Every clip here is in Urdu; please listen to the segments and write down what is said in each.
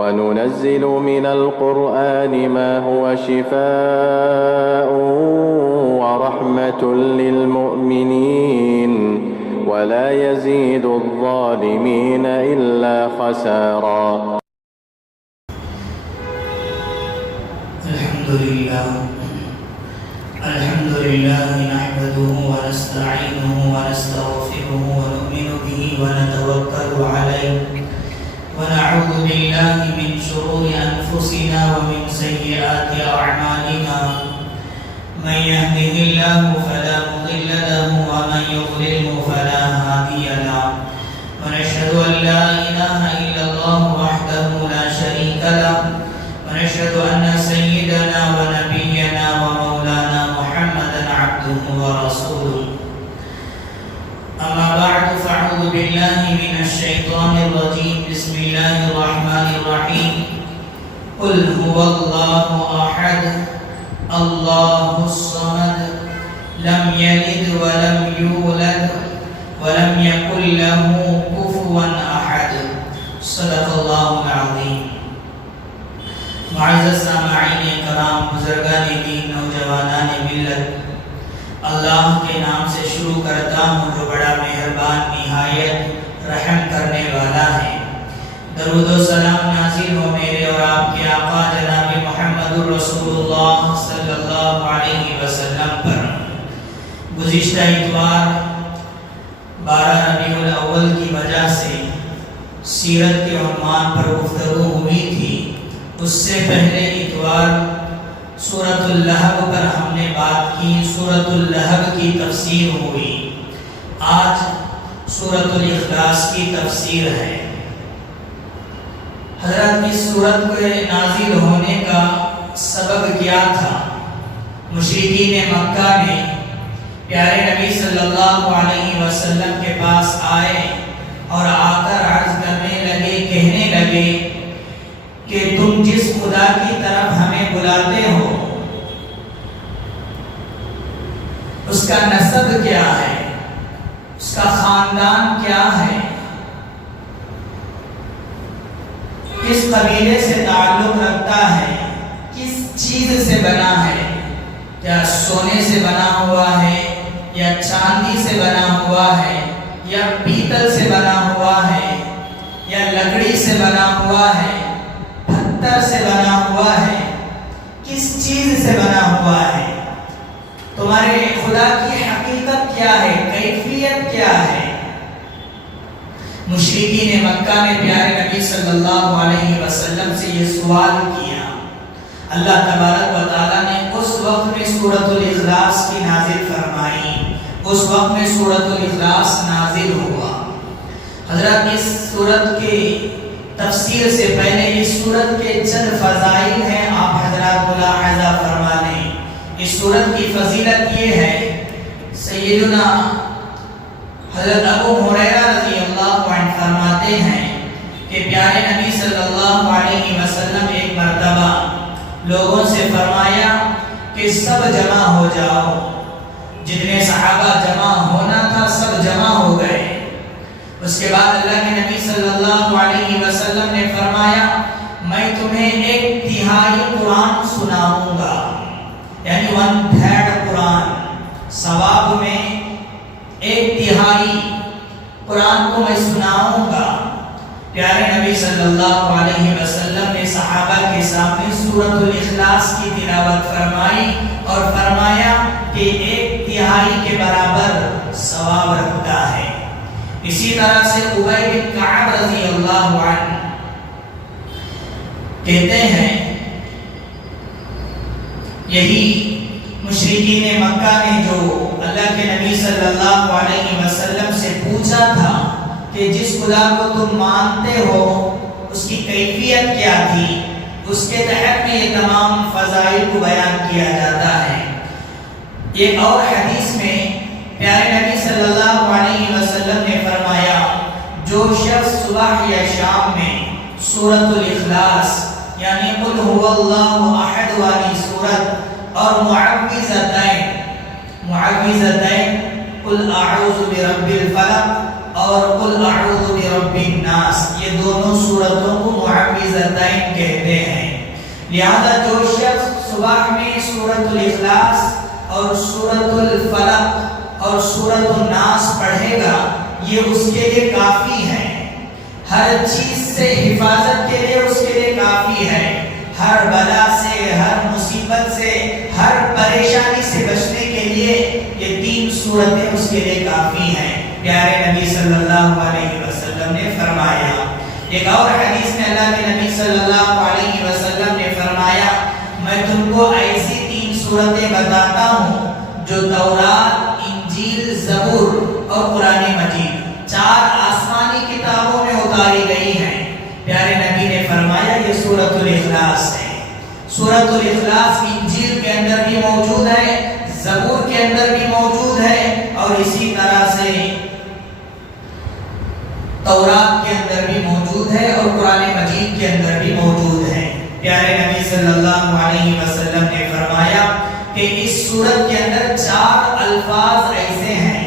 وننزل من القرآن ما هو شفاء ورحمة للمؤمنين ولا يزيد الظالمين إلا خسارا. الحمد لله نحمده ونستعينه ونستغفره ونؤمن به ونتوكل عليه ونعوذ بالله من شرور أنفسنا ومن سيئات أعمالنا. من يهده الله فلا مضل له ومن يضلله فلا هادي له. ونشهد أن لا إله إلا الله وحده لا شريك له. ونشهد أن سيدنا ونبينا ومولانا محمدا عبده ورسوله. أما بعد فأعوذ بالله من الشيطان الرجيم. بسم الله الرحمن الرحيم. قل هو الله أحد الله الصمد لم يلد ولم يولد ولم يكن له كفوا أحد. صدق الله العظيم. معزز سامعین کرام، بزرگان دین، نوجوانان ملت، اللہ کے نام سے شروع کرتا ہوں جو بڑا مہربان نہایت رحم کرنے والا ہے. درود و سلام نازل ہو میرے اور آپ کے آقا جناب محمد رسول اللہ صلی اللہ علیہ وسلم پر. گزشتہ اتوار 12 ربیع الاول کی وجہ سے سیرت کے عنوان پر گفتگو ہوئی تھی. اس سے پہلے اتوار سورۃ اللہب پر ہم نے بات کی. سورۃ اللہب کی تفسیر ہوئی. آج سورۃ الاخلاص کی تفسیر ہے. حضرت اس سورت کے نازل ہونے کا سبب کیا تھا؟ مشرکین مکہ نے پیارے نبی صلی اللہ علیہ وسلم کے پاس آئے اور آ کر عرض کرنے لگے، کہنے لگے کہ تم جس خدا کی طرف ہمیں بلاتے ہو اس کا نسب کیا ہے، اس کا خاندان کیا ہے، کس قبیلے سے تعلق رکھتا ہے، کس چیز سے بنا ہے، کیا سونے سے بنا ہوا ہے یا چاندی سے بنا ہوا ہے یا پیتل سے بنا ہوا ہے یا لکڑی سے بنا ہوا ہے، پتھر سے بنا ہوا ہے، کس چیز سے بنا ہوا ہے، تمہارے خدا کی حقیقت کیا ہے، کیفیت کیا ہے. مشرکین مکہ نے پیارے نبی صلی اللہ علیہ وسلم سے یہ سوال کیا. اللہ تبارک و تعالیٰ نے اس وقت میں سورۃ الاخلاص کی نازل فرمائی. اس وقت میں سورۃ الاخلاص نازل ہوا. حضرت اس سورت کے تفسیر سے پہلے اس سورت کے چند فضائل ہیں، آپ حضرات ملاحظہ فرما لیں. اس سورت کی فضیلت یہ ہے، سیدنا حضرت ابو ہریرہ رضی اللہ عنہ فرماتے ہیں کہ پیارے نبی صلی اللہ علیہ وسلم ایک مرتبہ لوگوں سے فرمایا کہ سب جمع ہو جاؤ. جتنے صحابہ جمع ہونا تھا سب جمع ہو گئے. اس کے بعد اللہ کے نبی صلی اللہ علیہ وسلم نے فرمایا میں تمہیں 1/3 قرآن سناؤں گا، یعنی 1/3 قرآن. ثواب میں 1/3 قرآن کو میں سناؤں گا. پیارے نبی صلی اللہ علیہ وسلم نے صحابہ کے سامنے سورۃ الاخلاص کی تلاوت فرمائی اور فرمایا کہ 1/3 کے برابر ثواب رکھتا ہے. اسی طرح سے ابی بن کعب رضی اللہ عنہ کہتے ہیں یہی مشرکین مکہ نے جو اللہ کے نبی صلی اللہ علیہ وسلم سے پوچھا تھا کہ جس خدا کو تم مانتے ہو اس کی کیفیت کیا تھی، اس کے تحت میں یہ تمام فضائل کو بیان کیا جاتا ہے. ایک اور حدیث میں پیارے نبی صلی اللہ علیہ وسلم نے فرمایا جو شخص صبح یا شام میں سورۃ الاخلاص یعنی قل هو اللہ احد والی سورت اور معوذتین قل اعوذ برب الفلق اور قل اعوذ برب الناس، یہ دونوں سورتوں کو معوذتین کہتے ہیں۔ لہذا جو شخص صبح میں سورۃ الاخلاص اور سورۃ الفلق اور سورۃ الناس پڑھے گا، یہ اس کے لیے کافی ہے۔ ہر چیز سے حفاظت کے لیے اس کے لیے کافی ہے، ہر بلا سے، ہر مصیبت سے، ہر پریشانی سے بچنے کے لیے یہ 3 سورتیں اس کے لیے کافی ہیں۔ پیارے نبی صلی اللہ علیہ وسلم نے فرمایا۔ ایک اور حدیث میں اللہ کے نبی صلی اللہ علیہ وسلم نے فرمایا، میں تم کو ایسی 3 سورتیں بتاتا ہوں جو تورات، انجیل، زبور اور قرآن مجید 4 آسمانی کتابوں میں اتاری گئی ہیں۔ پیارے نبی نے فرمایا یہ سورۃ الاخلاص ہے۔ سورۃ الاخلاص انجیل کے اندر بھی موجود ہے، زبور کے اندر بھی موجود ہے، اور اسی طرح سے تورات کے اندر بھی موجود ہے اور قرآن مجید کے اندر بھی موجود ہے۔ پیارے نبی صلی اللہ علیہ وسلم نے فرمایا کہ اس سورت کے اندر 4 الفاظ ایسے ہیں،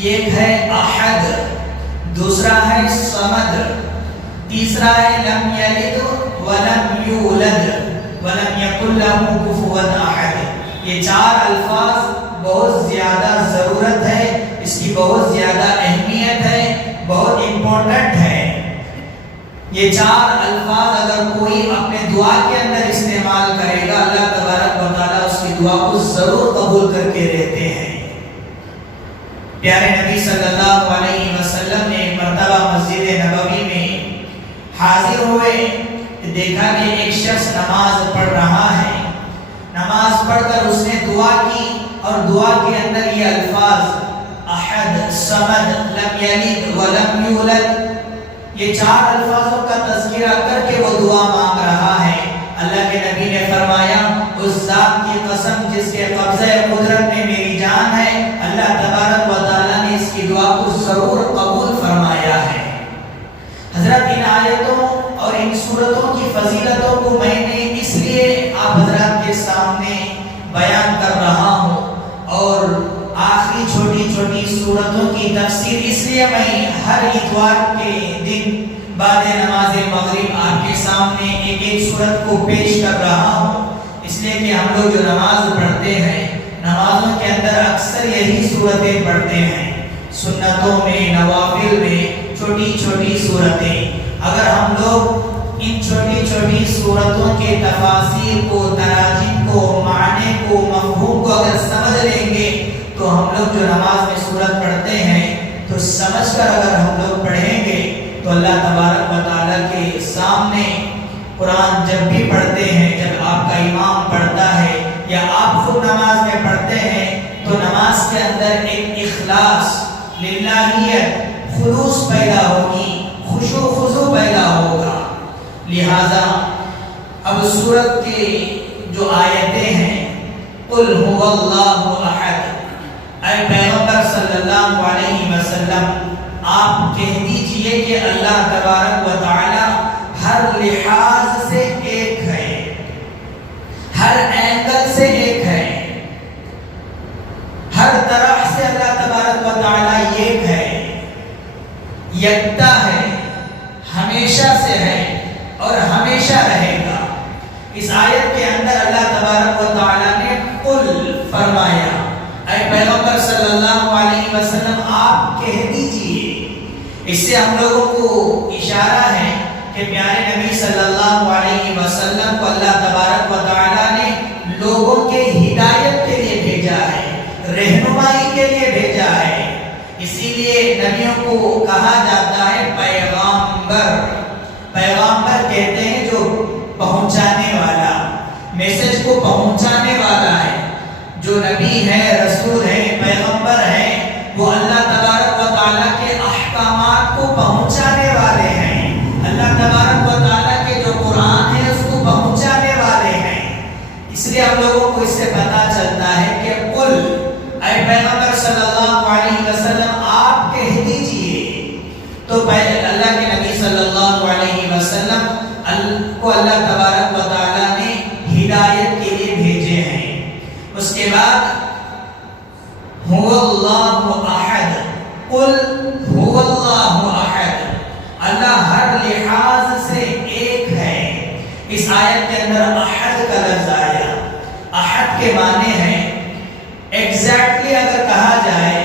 ایک ہے احد، دوسرا ہے صمد، تیسرا ہے لم یلد ولم یولد ولم یکن لہ کفوا احد۔ یہ 4 الفاظ بہت زیادہ ضرورت ہے، اس کی بہت زیادہ اہمیت ہے، بہت امپورٹنٹ ہے۔ یہ 4 الفاظ اگر کوئی اپنے دعا کے اندر استعمال کرے گا، اللہ تبارک و تعالیٰ اس کی دعا کو ضرور قبول کر کے رہتے ہیں۔ پیارے نبی صلی اللہ علیہ وسلم نے ایک مرتبہ مسجد نبوی میں حاضر ہوئے، دیکھا کہ ایک شخص نماز پڑھ رہا ہے۔ نماز پڑھ کر اس نے دعا کی، اور دعا کے اندر یہ الفاظ احد، صمد، لم یلد ولم یولد، یہ 4 الفاظوں کا تذکرہ کر کے وہ دعا مانگ رہا ہے۔ اللہ کے نبی نے فرمایا، اس ذات کی قسم جس کے قبضہ قدرت میں میری جان ہے، اللہ تبارک و تعالیٰ نے اس کی دعا کو ضرور قبول فرمایا ہے۔ حضرت ان آیتوں اور ان سورتوں کی فضیلتوں کو میں نے اس لیے آپ حضرات کے سامنے بیان کر رہا ہوں، اور آخری چھوٹی چھوٹی سورتوں کی تفسیر اس لیے میں ہر اتوار کے دن بعد نماز مغرب آپ کے سامنے ایک ایک سورت کو پیش کر رہا ہوں، اس لیے کہ ہم لوگ جو نماز پڑھتے ہیں، نمازوں کے اندر اکثر یہی سورتیں پڑھتے ہیں، سنتوں میں، نوافل میں چھوٹی چھوٹی سورتیں۔ اگر ہم لوگ ان چھوٹی چھوٹی سورتوں کے تفاسیر کو، تراجم کو، معنی کو، مفہوم کو اگر سمجھ لیں گے تو ہم لوگ جو نماز میں سورت پڑھتے ہیں تو سمجھ کر اگر ہم لوگ پڑھیں گے تو اللہ تبارک و تعالیٰ کے سامنے قرآن جب بھی پڑھتے ہیں، جب آپ کا امام پڑھتا ہے یا آپ خود نماز میں پڑھتے ہیں، تو نماز کے اندر ایک اخلاص، للہیت، خلوص پیدا ہوگی، خشوع و خضوع پیدا ہوگا۔ لہذا اب سورت کی جو آیتیں ہیں، قل هو اللہ احد، اے پیغمبر صلی اللہ علیہ وسلم آپ کہہ دیجئے کہ اللہ تبارک و تعالی ہر لحاظ سے ایک ہے، ہر اینگل سے ایک ہے، ہر طرح سے اللہ تبارک و تعالی ایک ہے، یکتا ہے، ہمیشہ سے ہے اور ہمیشہ رہے گا۔ اس آیت کے اندر اللہ تبارک و تعالی نے قل فرمایا، اے پیغمبر صلی اللہ علیہ وسلم آپ کہہ دیجئے۔ اس سے ہم لوگوں کو اشارہ ہے کہ پیارے نبی صلی اللہ علیہ وسلم کو اللہ تبارک و تعالی نے لوگوں کے ہدایت کے لیے بھیجا ہے، رہنمائی کے لیے بھیجا ہے۔ اسی لیے نبیوں کو کہا جاتا ہے پیغامبر۔ پیغامبر کہتے ہیں جو پہنچانے والا، میسج کو پہنچانے والا ہے۔ جو نبی ہے، رسول ہے، پیغمبر ہے، وہ اللہ تبارک و تعالیٰ کے احکامات کو پہنچانے والے ہیں، اللہ تبارک و تعالیٰ کے جو قرآن ہے اس کو پہنچانے والے ہیں۔ اس لیے ہم لوگوں کو اس سے پتہ چلتا ہے کہ قل، اے پیغمبر صلی اللہ علیہ وسلم آپ کہہ دیجئے۔ تو اللہ کے نبی صلی اللہ علیہ وسلم کو اللہ تبارک و تعالیٰ نے ہدایت کے لیے بھیجے ہیں۔ اس کے بعد هو اللہ احد، قل هو اس آیت کے اندر احد کا لفظ آیا. احد کے معنی ہیں ایگزیکٹلی اگر کہا جائے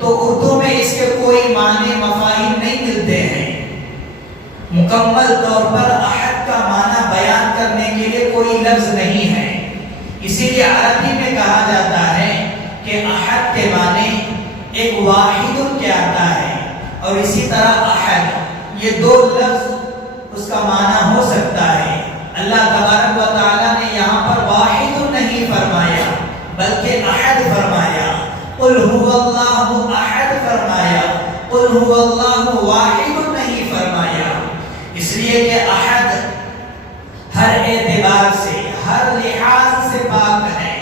تو اردو میں اس کے کوئی معنی مفاہیم نہیں ملتے ہیں. مکمل طور پر احد کا معنی بیان کرنے کے لیے کوئی لفظ نہیں ہے. اسی لیے عربی میں کہا جاتا ہے کہ احد کے معنی ایک واحد کے آتا ہے، اور اسی طرح احد یہ دو لفظ اس کا معنی ہو سکتا ہے. اللہ تبارک و تعالیٰ نے یہاں پر واحد نہیں فرمایا بلکہ احد فرمایا. قل هو اللہ احد فرمایا، قل هو اللہ واحد نہیں فرمایا. اس لیے کہ احد ہر اعتبار سے، ہر لحاظ سے پاک ہے،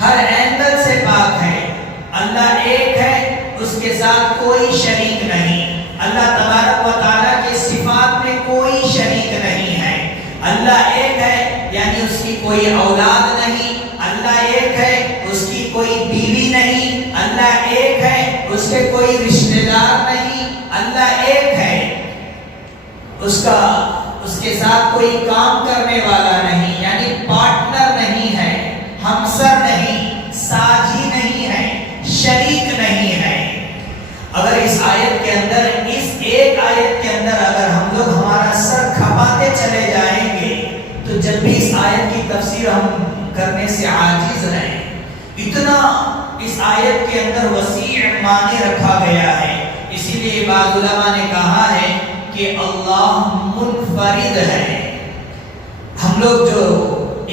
ہر اینگل سے پاک ہے. اللہ ایک ہے، اس کے ساتھ کوئی شریک نہیں. اللہ تبارک و تعالیٰ کی صفات میں کوئی شریک نہیں ہے. اللہ ایک ہے یعنی اس کی کوئی اولاد نہیں. اللہ ایک ہے، اس کی کوئی بیوی نہیں. اللہ ایک ہے، اس کے کوئی رشتہ دار نہیں. اللہ ایک ہے، اس کے ساتھ کوئی کام کرنے والا نہیں، یعنی پارٹنر نہیں ہے، ہمسر نہیں، ساجی نہیں ہے، شریک نہیں ہے. اگر اس آیت کے اندر، اس ایک آیت کے اندر اگر ہم لوگ ہمارا سر کھپاتے چلے جائیں گے تو جب بھی اس آیت کی تفسیر ہم کرنے سے عاجز ہیں. اتنا اس آیت کے اندر وسیع معنی رکھا گیا ہے. اسی لیے بعض علماء نے کہا ہے کہ اللہ منفرد ہے. ہم لوگ جو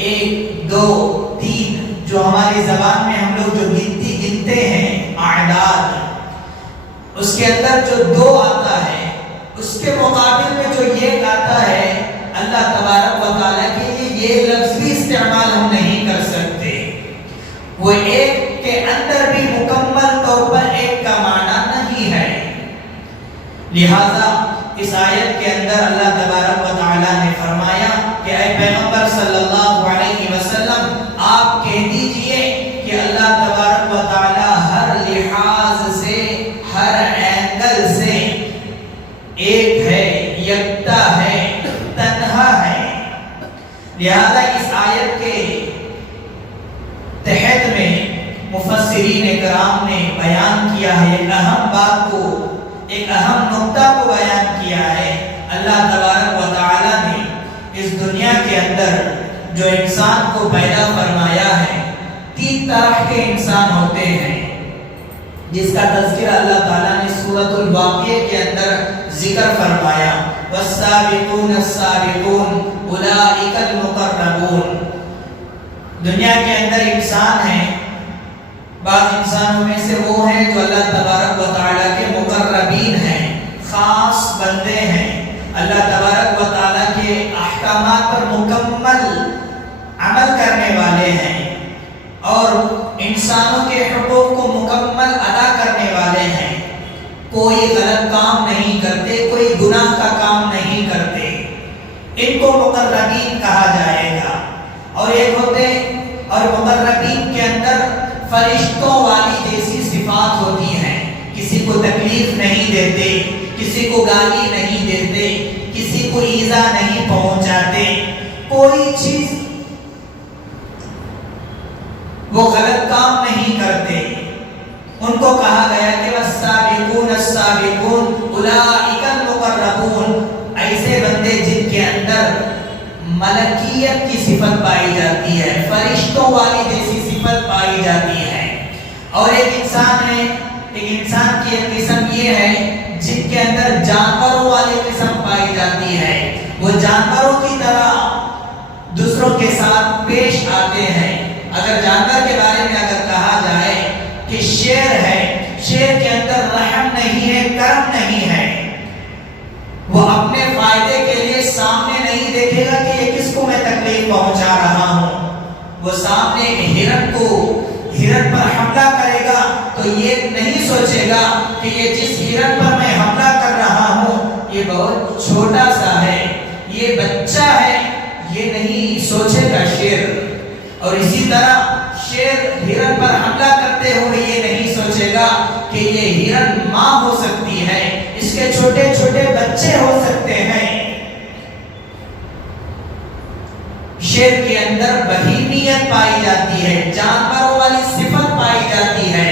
1 2 3 جو ہماری زبان میں ہم لوگ جو گنتی گنتے ہیں اعداد، اس کے اندر جو 2 آتا ہے اس کے مقابل میں جو 1 آتا ہے، اللہ تبارک و تعالیٰ کے لیے یہ لفظ بھی استعمال ہم نہیں کر سکتے. وہ 1 کے اندر بھی مکمل طور پر 1 کا معنی نہیں ہے. لہذا اس آیت کے اندر اللہ تبارک و تعالیٰ نے فرمایا کہ اے پیغمبر صلی اللہ علیہ وسلم آپ کہہ دیجئے کہ اللہ تبارک و تعالیٰ ہر لحاظ سے، ہر اینگل سے ایک ہے، یکتا ہے، تنہا ہے. لہذا اس آیت کے تحت میں مفسرین کرام نے بیان کیا ہے، ایک اہم بات کو، ایک اہم نقطہ کو بیان کیا ہے. اللہ تبارک و تعالیٰ نے اس دنیا کے اندر جو انسان کو پیدا فرمایا ہے، 3 طرح کے انسان ہوتے ہیں جس کا تذکرہ اللہ تعالیٰ نے سورۃ الواقعہ کے اندر ذکر فرمایا. والسابقون السابقون اولئک المقربون. دنیا کے اندر انسان ہیں، بعض انسانوں میں سے وہ ہیں جو اللہ تبارک و تعالیٰ کے مقربین ہیں، خاص بندے ہیں، اللہ تبارک و تعالیٰ کے احکامات پر مکمل عمل کرنے والے ہیں اور انسانوں کے حقوق کو مکمل ادا کرنے والے ہیں. کوئی غلط کام نہیں کرتے، کوئی گناہ کا کام نہیں کرتے. ان کو مقربین کہا جائے گا. اور ایک ہوتے، اور مقربین کے اندر فرشتوں والی جیسی صفات ہوتی ہیں. کسی کو تکلیف نہیں دیتے، کسی کو گالی نہیں دیتے، کسی کو ایذا نہیں پہنچاتے، کوئی چیز وہ غلط کام نہیں کرتے. ان کو کہا گیا کہ والسابقون السابقون اولئک المقربون. ایسے بندے جن کے اندر ملکیت کی صفت پائی جاتی ہے، فرشتوں والی جیسی صفت پائی جاتی ہے. اور ایک انسان ہے، ایک انسان کی ایک قسم یہ ہے جن کے اندر جانوروں والی قسم پائی جاتی ہے. وہ جانوروں کی طرح دوسروں کے ساتھ پیش آتے ہیں. اگر جانور کے بارے میں اگر کہا جائے کہ شیر ہے، شیر کے اندر رحم نہیں ہے، کرم نہیں ہے. وہ اپنے فائدے کے لیے سامنے نہیں دیکھے گا کہ یہ کس کو میں تکلیف پہنچا رہا ہوں. وہ سامنے ہرن پر حملہ کرے گا تو یہ نہیں سوچے گا کہ یہ جس ہرن پر میں حملہ کر رہا ہوں یہ بہت چھوٹا سا ہے، یہ بچہ ہے، یہ نہیں سوچے گا شیر. اور اسی طرح شیر ہرن پر حملہ کرتے ہوئے یہ نہیں سوچے گا کہ یہ ہرن ماں ہو سکتی ہے، اس کے چھوٹے چھوٹے بچے ہو سکتے ہیں. شیر کے اندر بہیمیت پائی جاتی ہے، جانوروں والی صفت پائی جاتی ہے۔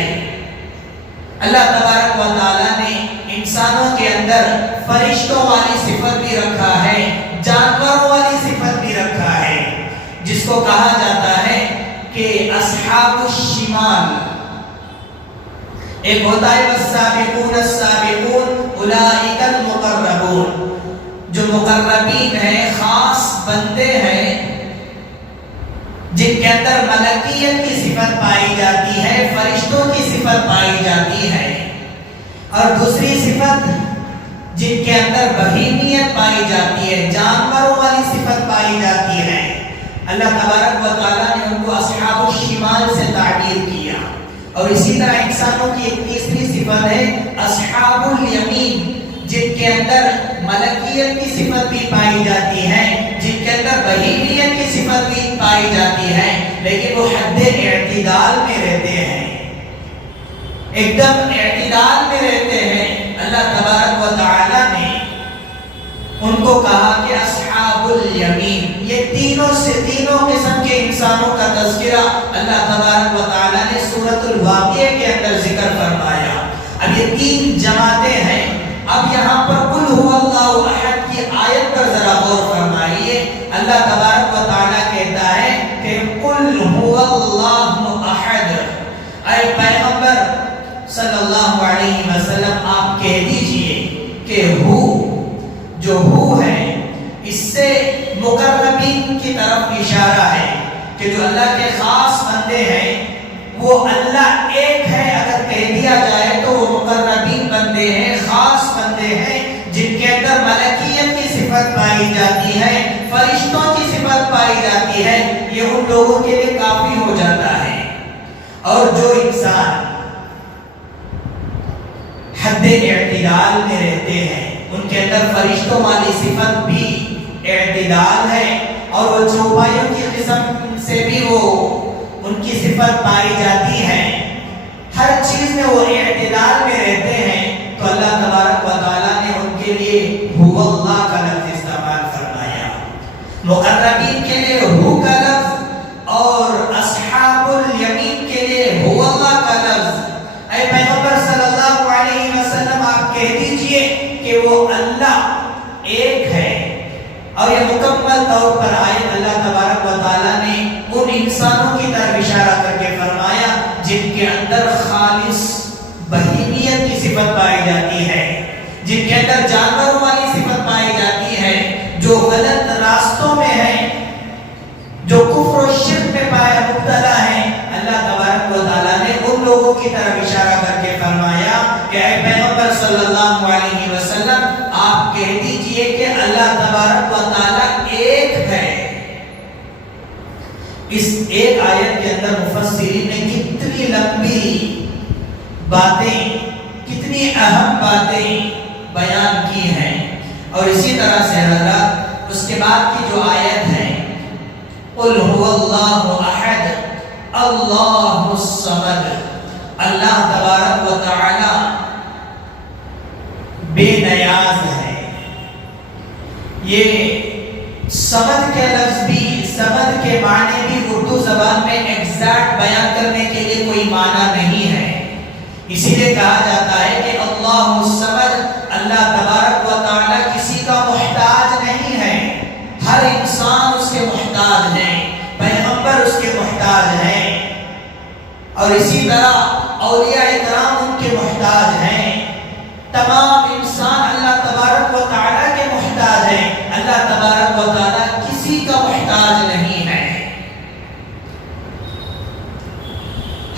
اللہ تبارک و تعالیٰ نے انسانوں کے اندر فرشتوں والی صفت بھی رکھا ہے، جانوروں والی صفت بھی رکھا ہے، جس کو کہا جاتا ہے کہ اصحاب الشمال۔ ایک ہوتا ہے والسابقون السابقون اولئک المقربون، جو مقربین ہیں، خاص بندے ہیں جن کے اندر ملکیت کی صفت پائی جاتی ہے، فرشتوں کی صفت پائی جاتی ہے، اور دوسری صفت جن کے اندر بہیمیت پائی جاتی ہے، جانوروں والی صفت پائی جاتی ہے۔ اللہ تبارک و تعالیٰ نے ان کو اصحاب الشمال سے تعبیر کیا، اور اسی طرح انسانوں کی ایک تیسری صفت ہے اصحاب الیمین، جن کے اندر ملکیت کی صفت بھی پائی جاتی ہے، جن کے اندر بہیمیت کی صفت بھی پائی جاتی ہے، لیکن وہ حد اعتدال میں رہتے ہیں، ایک دم اعتدال میں رہتے ہیں۔ اللہ تبارک و تعالیٰ نے ان کو کہا کہ اصحاب الیمین۔ یہ تینوں قسم کے انسانوں کا تذکرہ اللہ تبارک و تعالیٰ نے سورۃ الواقعہ کے اندر ذکر فرمایا۔ اب یہ تین جماعتیں ہیں۔ اب یہاں پر قل هو اللہ احد کی آیت پر ذرا غور فرمائیے۔ اللہ تبارک و تعالیٰ کہتا ہے کہ قل هو اللہ احد، اے پیغمبر صلی اللہ علیہ وسلم آپ کہہ دیجئے کہ ہو، جو ہو ہے، اس سے مقربین کی طرف اشارہ ہے کہ جو اللہ کے خاص بندے ہیں وہ اللہ ایک ہے اگر کہہ دیا جائے تو وہ مقربین بندے ہیں، خاص بندے ہیں، جن کے اندر ملکیت کی صفت پائی جاتی ہے، فرشتوں کی صفت پائی جاتی ہے، یہ ان لوگوں کے لیے کافی ہو جاتا ہے۔ اور جو انسان حد اعتدال میں رہتے ہیں، ان کے اندر فرشتوں والی صفت بھی اعتدال ہے، اور وہ چوپایوں کی قسم سے بھی وہ ان کی صفت پائی جاتی ہے، ہر چیز میں وہ اعتدال میں رہتے ہیں، تو اللہ تبارک و تعالیٰ نے ان کے لیے هو اللہ کا لفظ استعمال فرمایا۔ مقربین کے لیے ہو کا لفظ اور اصحاب الیمین کے لیے هو اللہ کا لفظ۔ اے پیغمبر صلی اللہ علیہ وسلم آپ کہہ دیجئے کہ وہ اللہ ایک ہے، اور یہ مکمل طور پر آیت اللہ تبارک و تعالیٰ نے ان انسانوں کی طرف اشارہ کر کے فرمایا جن کے اندر خالص بہیمیت کی صفت پائی جاتی ہے، جن کے اندر جانوروں والی صفت پائی جاتی ہے، جو غلط راستوں میں ہیں، جو کفر و شرک میں پایا مبتلا ہے۔ اللہ تبارک و تعالیٰ نے ان لوگوں کی طرف اشارہ کر کے فرمایا کہ اے پیغمبر صلی اللہ علیہ وسلم آپ کہہ دیجئے کہ اللہ تبارک و تعالیٰ ایک ہے۔ اس ایک آیت کے اندر مفسرین نے کتنی لمبی باتیں، کتنی اہم باتیں بیان کی ہیں، اور اسی طرح سے حضرات اس کے بعد کی جو آیت ہے قل هو اللہ احد اللہ الصمد، اللہ تبارک و تعالی بے نیاز ہے۔ یہ صمد کے لفظ بھی، صمد کے معنی بھی اردو زبان میں ایگزیکٹ بیان کرنے کے لیے کوئی معنی نہیں ہے، اسی لیے کہا جاتا ہے کہ اللہ الصمد، اللہ تبارک و تعالی کسی کا محتاج نہیں ہے، ہر انسان اس کے محتاج ہے، پیغمبر اس کے محتاج ہیں، اور اسی طرح اولیاء اکرام ان کے محتاج ہیں، تمام انسان اللہ تبارک و تعالی کے محتاج ہیں، اللہ تبارک و تعالی کسی کا محتاج نہیں ہے۔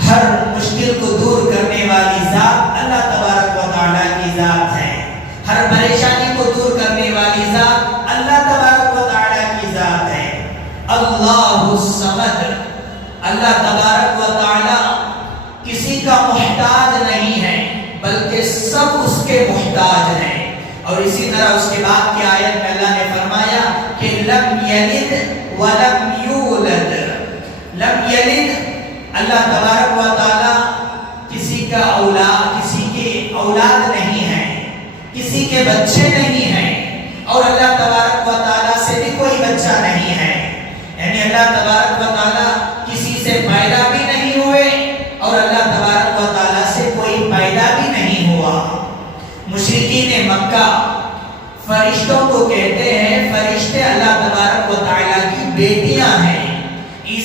ہر مشکل کو دور کرنے والی ذات اللہ تبارک و تعالی کی ذات ہے، ہر پریشانی کو دور کرنے والی ذات اللہ تبارک و تعالی کی ذات ہے۔ اللہ الصمد، اللہ تبارک و تعالی کسی کا محتاج نہیں ہے بلکہ سب اس کے محتاج ہیں۔ اور اسی طرح اس کے بعد کی آیت میں اللہ نے فرمایا کہ لم یلد ولم یولد، لم یلد، اللہ تبارک و تعالی کسی کا اولاد، کسی کے اولاد نہیں ہے، کسی کے بچے نہیں ہیں، اور اللہ تبارک و تعالی سے بھی کوئی بچہ نہیں ہے۔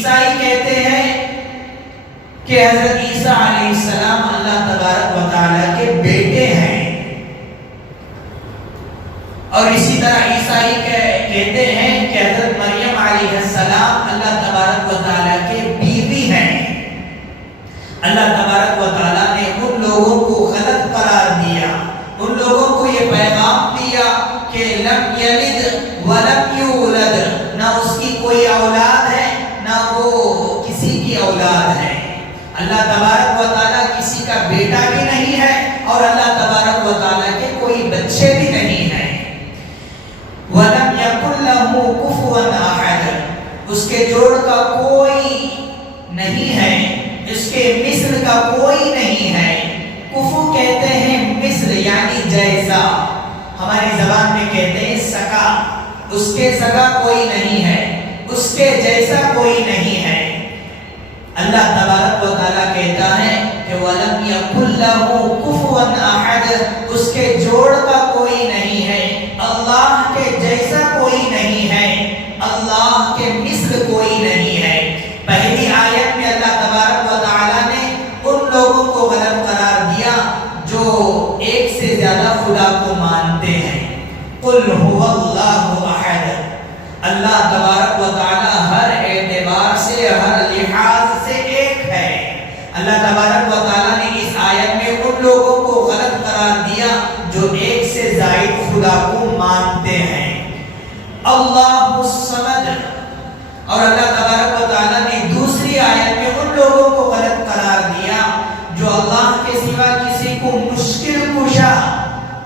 عیسائی کہتے ہیں کہ حضرت عیسیٰ علیہ السلام اللہ تبارک و تعالیٰ کے بیٹے ہیں، اور اسی طرح عیسائی کہتے ہیں کہ حضرت مریم علیہ السلام اللہ تبارک و تعالیٰ کے بیوی ہیں۔ اللہ تبارک و تعالیٰ نے ان لوگوں کو غلط قرار دیا، ان لوگوں کو یہ پیغام دیا کہ لم یلد ولم یولد، نہ اس کی کوئی اولاد ہے نہ وہ کسی کی اولاد ہے۔ اللہ تبارک و تعالیٰ کسی کا بیٹا بھی نہیں ہے اور اللہ تبارک و تعالیٰ کے کوئی بچے بھی نہیں ہیں۔ وَلَمْ يَكُنْ لَهُ كُفُوًا أَحَدٌ، اس کے جوڑ کا کوئی نہیں ہے، اس کے مثل کا کوئی نہیں ہے۔ کفو کہتے ہیں مثل یعنی جیسا، ہماری زبان میں کہتے ہیں سکا، اس کے سکا کوئی نہیں ہے، اس کے جیسا کوئی نہیں ہے۔ اللہ تبارک و تعالیٰ کہتا ہے کہ وَلَمْ يَكُنْ لَهُ كُفُوًا أَحَدٌ، اس کے جوڑ کا کوئی نہیں ہے، اللہ کے جیسا کوئی نہیں ہے، اللہ کے مثل کوئی نہیں ہے۔ پہلی آیت میں اللہ تبارک و تعالیٰ نے ان لوگوں کو غلط قرار دیا جو ایک سے زیادہ خدا کو مانتے ہیں۔ قُلْ هُوَ اللَّهُ أَحَدٌ، اللہ تبارک و تعالیٰ ہر اعتبار سے ہر لحاظ سے ایک ہے۔ اللہ تبارک و تعالیٰ نے اس آیت میں ان لوگوں کو غلط قرار دیا جو ایک سے زائد خدا کو مانتے ہیں۔ اللہ الصمد، اور اللہ تبارک و تعالیٰ نے دوسری آیت میں ان لوگوں کو غلط قرار دیا جو اللہ کے سوا کسی کو مشکل کشا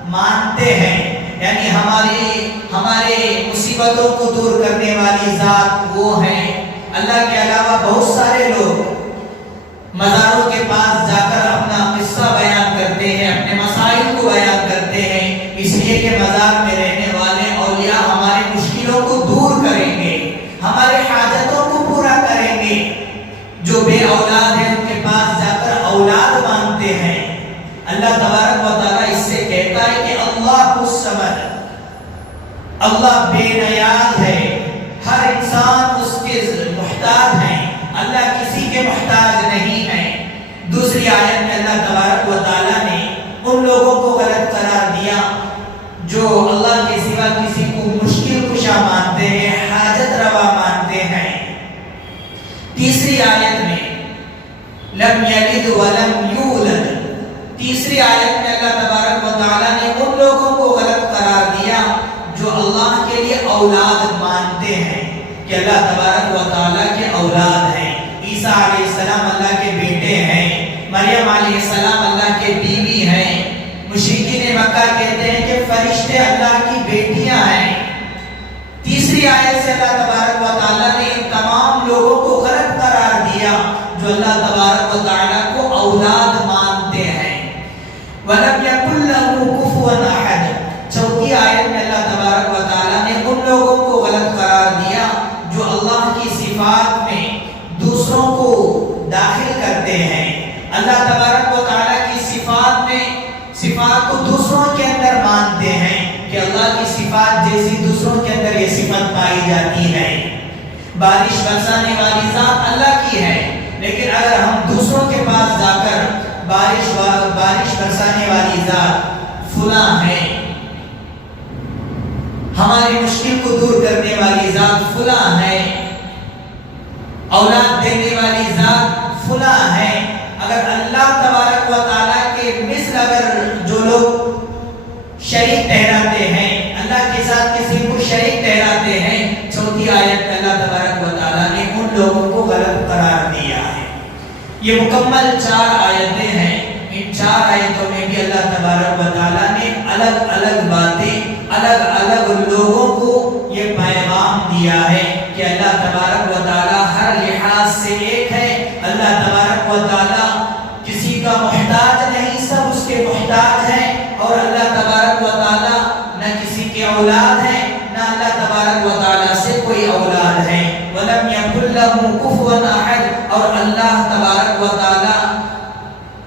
مانتے ہیں، یعنی ہمارے مصیبتوں کو دور کرنے والی ذات وہ ہیں۔ اللہ کے علاوہ بہت سارے لوگ مزاروں کے پاس جا کر اپنا قصہ بیان کرتے ہیں، اپنے مسائل کو بیان کرتے ہیں، اس لیے کہ مزار میں رہنے والے اولیاء ہماری مشکلوں کو دور کریں گے، ہمارے حاجتوں کو پورا کریں گے۔ جو بے اولاد ہیں ان کے پاس جا کر اولاد مانگتے ہیں۔ اللہ تبارک و تعالیٰ اس سے کہتا ہے کہ اللہ الصمد، اللہ بے نیاز ہے، ہر انسان اس کے محتاج ہے، اللہ کسی کے محتاج نہیں ہے۔ دوسری آیت میں اللہ تبارک و تعالیٰ نے ان لوگوں کو غلط قرار دیا جو اللہ کے سوا کسی کو مشکل کشا مانتے ہیں، حاجت روا مانتے ہیں۔ تیسری آیت میں لم یلد ولم یولد، تیسری آیت میں اللہ تبارک و تعالیٰ نے ان لوگوں کو غلط قرار دیا جو اللہ کے لیے اولاد مانتے ہیں کہ اللہ تبارک و تعالیٰ کے اولاد ہیں۔ عیسیٰ علیہ السلام اللہ کے بیٹے ہیں، مریم علیہ السلام اللہ کے بیوی ہیں۔ مشرکین مکہ کہتے ہیں کہ فرشتے اللہ کی بیٹیاں ہیں۔ تیسری آیت سے اللہ تبارک و تعالیٰ نے ان تمام لوگوں کو غلط قرار دیا جو اللہ تبارک و تعالیٰ کو اولاد مانتے ہیں۔ وَلَمْ يَكُنْ لَهُ كُفُوًا أَحَدٌ، چوتھی آیت میں اللہ تبارک و تعالیٰ نے ان لوگوں کو غلط قرار دیا جو اللہ کی صفات میں دوسروں کو داخل کرتے ہیں۔ اللہ تبارک و تعالیٰ کی صفات میں صفات کو دوسروں کے اندر مانتے ہیں کہ اللہ کی صفات جیسی دوسروں کے اندر یہ صفت پائی جاتی ہے۔ بارش برسانے والی ذات اللہ کی ہے، لیکن اگر ہم دوسروں کے پاس جا کر بارش برسانے والی ذات فلاں ہے، ہماری مشکل کو دور کرنے والی ذات فلاں ہے، اولاد دینے والی ذات فلاں ہے، اگر اللہ تبارک و تعالیٰ کے مثل اگر جو لوگ شریک ٹھہراتے ہیں، اللہ کے ساتھ کسی کو شریک ٹھہراتے ہیں، چوتھی آیت میں اللہ تبارک و تعالیٰ نے ان لوگوں کو غلط قرار دیا ہے۔ یہ مکمل 4 آیتیں ہیں۔ ان 4 آیتوں میں بھی اللہ تبارک و تعالیٰ نے الگ الگ باتیں، الگ الگ لوگوں کو یہ پیغام دیا ہے کہ اللہ تبارک و تعالیٰ ہر لحاظ سے ایک ہے۔ اللہ تبارک و تعالیٰ کسی کا محتاج نہیں، سب اس کے محتاج ہیں، اور اللہ تبارک و تعالیٰ نہ کسی کے اولاد ہے، نہ اللہ تبارک و تعالیٰ سے کوئی اولاد ہے۔ وَلَمْ يَكُنْ لَهُ كُفُوًا أَحَدٌ، اور اللہ تبارک و تعالیٰ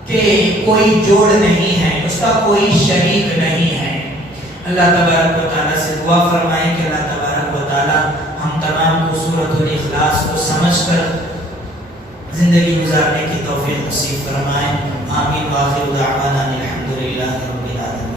کے کوئی جوڑ نہیں ہے، اس کا کوئی شریک نہیں ہے۔ اللہ تبارک و تعالیٰ سے دعا فرمائیں کہ اللہ تبارک تبارک و تعالی ہم تمام کو سورۃ الاخلاص کو سمجھ کر زندگی گزارنے کی توفیق نصیب فرمائیں. آمین. وآخر دعوانا